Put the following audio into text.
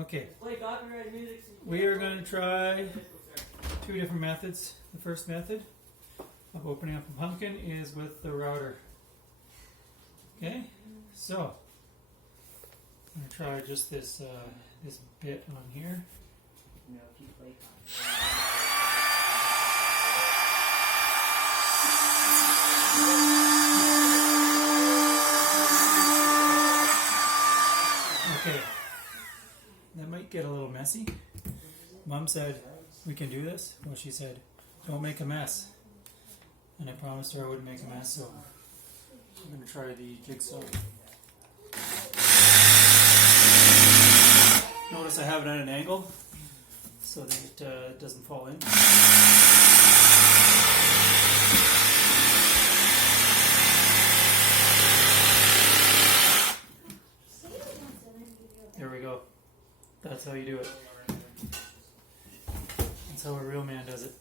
Okay, Play copyright music. we are going to try two different methods. The first method of opening up a pumpkin is with the router. Okay, so I'm going to try just this this bit on here. No, if you play copyright. Okay, that might get a little messy. Mom said we can do this. Well, she said don't make a mess, and I promised her I wouldn't make a mess. So I'm going to try the jigsaw. Notice I have it at an angle so that it doesn't fall in. There we go. That's how you do it. That's how a real man does it.